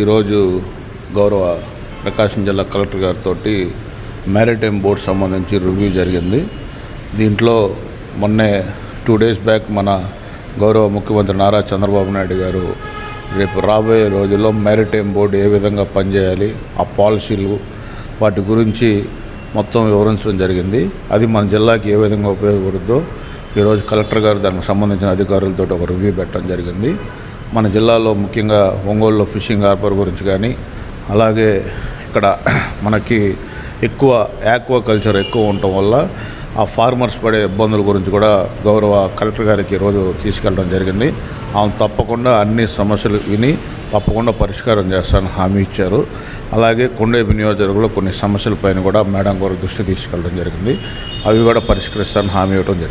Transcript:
ఈరోజు గౌరవ ప్రకాశం జిల్లా కలెక్టర్ గారితో మ్యారిటైమ్ బోర్డు సంబంధించి రివ్యూ జరిగింది. దీంట్లో మొన్నే 2 days బ్యాక్ మన గౌరవ ముఖ్యమంత్రి నారా చంద్రబాబు నాయుడు గారు రేపు రాబోయే రోజుల్లో మ్యారిటైమ్ బోర్డు ఏ విధంగా పనిచేయాలి, ఆ పాలసీలు వాటి గురించి మొత్తం వివరించడం జరిగింది. అది మన జిల్లాకి ఏ విధంగా ఉపయోగపడుద్దో ఈరోజు కలెక్టర్ గారు దానికి సంబంధించిన అధికారులతో ఒక రివ్యూ పెట్టడం జరిగింది. మన జిల్లాలో ముఖ్యంగా ఒంగోలులో ఫిషింగ్ హార్బర్ గురించి కానీ, అలాగే ఇక్కడ మనకి ఎక్కువ ఆక్వాకల్చర్ ఎక్కువ ఉండటం వల్ల ఆ ఫార్మర్స్ పడే ఇబ్బందుల గురించి కూడా గౌరవ కలెక్టర్ గారికి ఈరోజు తీసుకెళ్ళడం జరిగింది. ఆమె తప్పకుండా అన్ని సమస్యలు విని తప్పకుండా పరిష్కారం చేస్తానని హామీ ఇచ్చారు. అలాగే కొండేపి నియోజకవర్గంలో కొన్ని సమస్యలపైన కూడా మేడం గారు దృష్టి తీసుకెళ్ళడం జరిగింది. అవి కూడా పరిష్కరిస్తానని హామీ ఇవ్వడం జరిగింది.